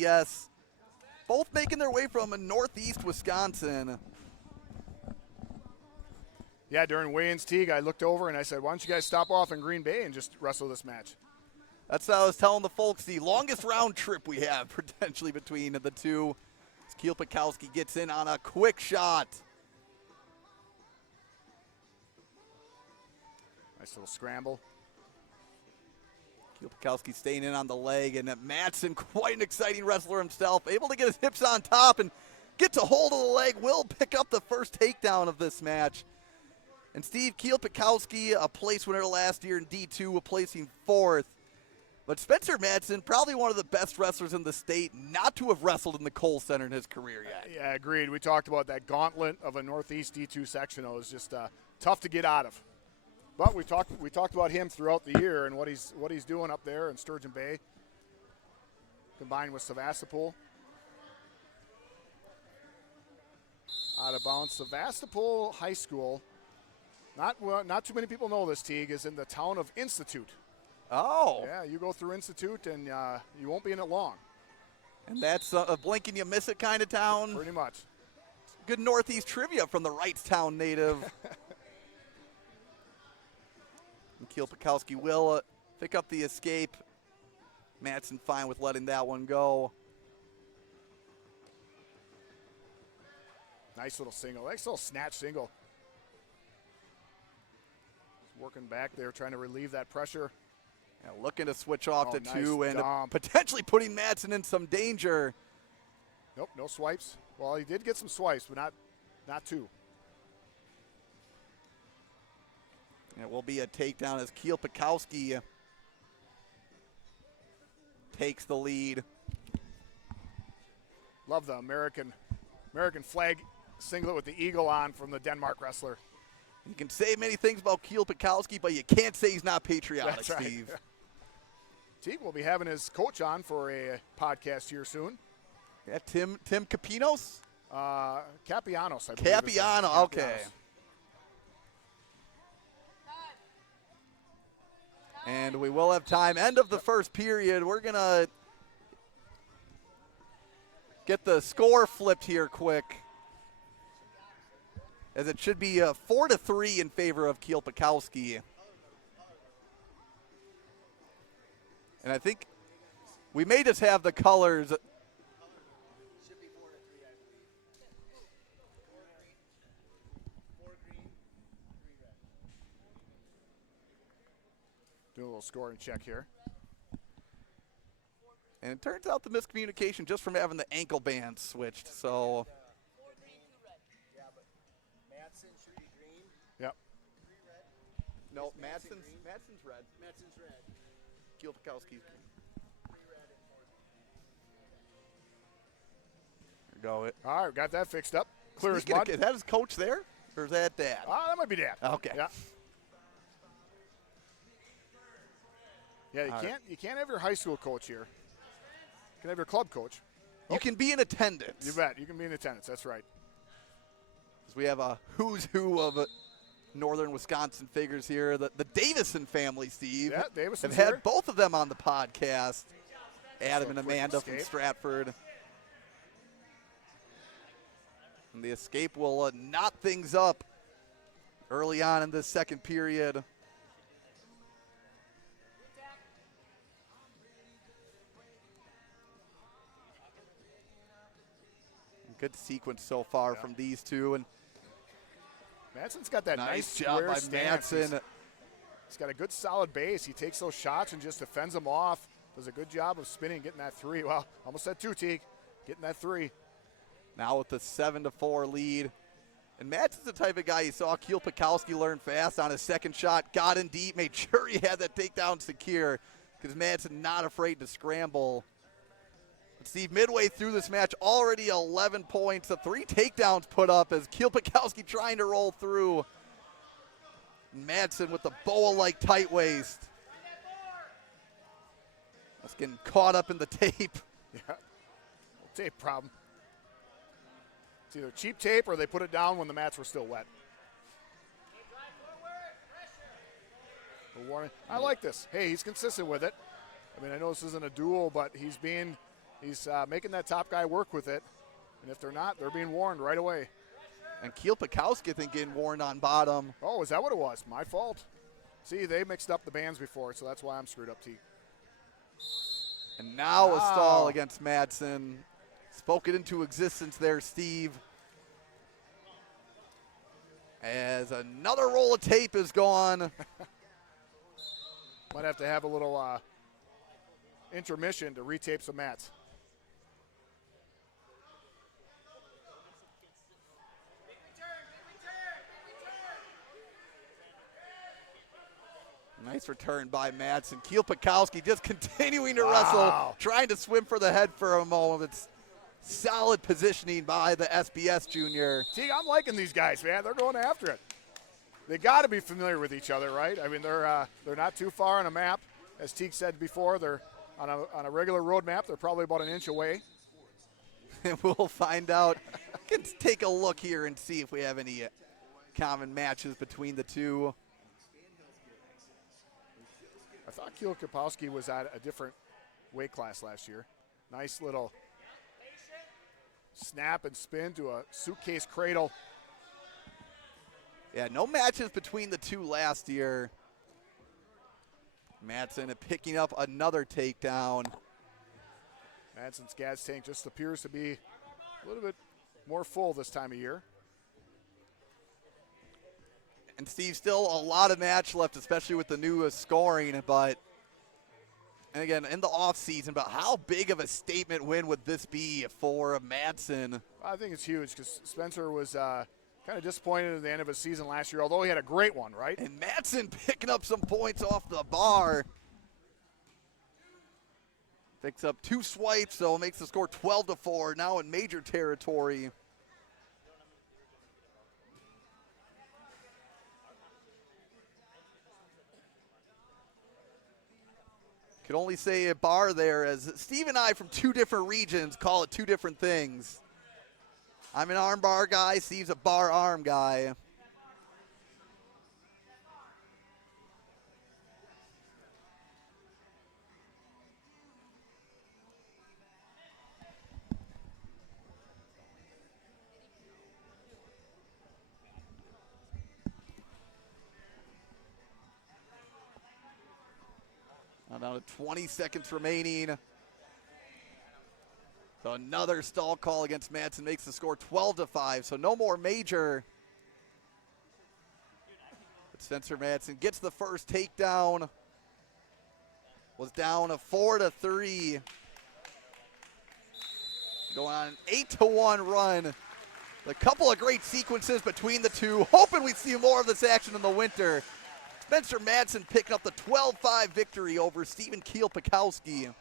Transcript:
yes. Both making their way from northeast Wisconsin. Yeah, during weigh-ins, Teague, I looked over and I said, why don't you guys stop off in Green Bay and just wrestle this match? That's what I was telling the folks, the longest round trip we have potentially between the two. As Kielpikowski gets in on a quick shot. Nice little scramble. Kielpikowski staying in on the leg, and Madsen, quite an exciting wrestler himself, able to get his hips on top and gets a hold of the leg, will pick up the first takedown of this match. And Steve, Kielpikowski, a place winner last year in D2, placing 4th. But Spencer Madsen, probably one of the best wrestlers in the state, not to have wrestled in the Kohl Center in his career yet. Yeah, agreed. We talked about that gauntlet of a Northeast D2 sectional. It was just tough to get out of. But we talked about him throughout the year and what he's doing up there in Sturgeon Bay, combined with Sevastopol. Out of bounds, Sevastopol High School. Not too many people know this, Teague, is in the town of Institute. Oh. Yeah, you go through Institute and you won't be in it long. And that's a blink and you miss it kind of town. Pretty much. Good Northeast trivia from the Wrightstown native. And Kielpikowski will pick up the escape. Madsen fine with letting that one go. Nice little single. Nice little snatch single. Working back there, trying to relieve that pressure. Yeah, looking to switch off to nice 2 and dump. potentially putting Madsen in some danger. Nope, no swipes. Well, he did get some swipes, but not 2. And it will be a takedown as Kielpikowski takes the lead. Love the American flag singlet with the eagle on from the Denmark wrestler. You can say many things about Kielpikowski, but you can't say he's not patriotic, That's right. Steve. Teague will be having his coach on for a podcast here soon. Yeah, Tim Capinos? Capianos, I believe. Capiano, okay. And we will have time. End of the first period. We're going to get the score flipped here quick, as it should be 4-3 in favor of Kielpikowski. And I think we may just have the colors. Should be 4-3, I believe. 4 green, 3 red. Do a little scoring check here. And it turns out the miscommunication just from having the ankle band switched. So 4 green, 2 red. Yeah, but Madsen should be green. Yep. 3 red. no, Madsen Madsen's red. Madsen's red. Kielpikowski's green. 3 red and 4 green. There we go. All right, got that fixed up. Clear as Speaking mud. of, is that his coach there, or is that Dad? That might be Dad. Okay. Yeah. Yeah, All right. you can't have your high school coach here. You can have your club coach. You can be in attendance. You bet. You can be in attendance. That's right. 'Cause we have a who's who of northern Wisconsin figures here. The Davison family, Steve. Yeah, Davison's have had here. both of them on the podcast. Adam So and quick Amanda from escape. Stratford. And the escape will knot things up early on in this second period. Good sequence so far from these two. And Madsen's got that nice job square by stance. Madsen. He's got a good solid base. He takes those shots and just defends them off. Does a good job of spinning, getting that 3. Well, almost said 2, Teague. Getting that 3. Now with the 7-4 lead. And Madsen's the type of guy you saw Kielpikowski learn fast on his second shot. Got in deep, made sure he had that takedown secure, because Madsen not afraid to scramble. But Steve, midway through this match, already 11 points. The 3 takedowns put up as Kielpikowski trying to roll through. Madsen with the boa-like tight waist. That's getting caught up in the tape. Yeah. Tape problem. It's either cheap tape or they put it down when the mats were still wet. A warning. I like this. Hey, he's consistent with it. I mean, I know this isn't a duel, but he's being He's making that top guy work with it. And if they're not, they're being warned right away. And Kielpikowski, I think, getting warned on bottom. Oh, is that what it was? My fault. See, they mixed up the bands before, so that's why I'm screwed up, T. And now a Wow. stall against Madsen. Spoke it into existence there, Steve. As another roll of tape is gone. Might have to have a little intermission to retape some mats. Nice return by Madsen. Kielpikowski just continuing to Wow. wrestle, trying to swim for the head for a moment. It's solid positioning by the SBS junior. Teague, I'm liking these guys, man. They're going after it. They got to be familiar with each other, right? I mean, they're not too far on a map. As Teague said before, they're on a regular road map. They're probably about an inch away. And we'll find out. Let's take a look here and see if we have any common matches between the two. I thought Kielpikowski was at a different weight class last year. Nice little snap and spin to a suitcase cradle. Yeah, no matches between the two last year. Madsen picking up another takedown. Madsen's gas tank just appears to be a little bit more full this time of year. And Steve, still a lot of match left, especially with the new scoring. But, and again, in the offseason, but how big of a statement win would this be for Madsen? I think it's huge because Spencer was kind of disappointed at the end of his season last year, although he had a great one, right? And Madsen picking up some points off the bar. Picks up 2 swipes, so makes the score 12-4, now in major territory. Could only say a bar there, as Steve and I from 2 different regions call it 2 different things. I'm an arm bar guy, Steve's a bar arm guy. Now to 20 seconds remaining. So another stall call against Madsen makes the score 12-5. So no more major. But Spencer Madsen gets the first takedown. Was down a 4-3. Going on an 8-1 run. A couple of great sequences between the two. Hoping we see more of this action in the winter. Spencer Madsen picking up the 12-5 victory over Stephen Kielpikowski.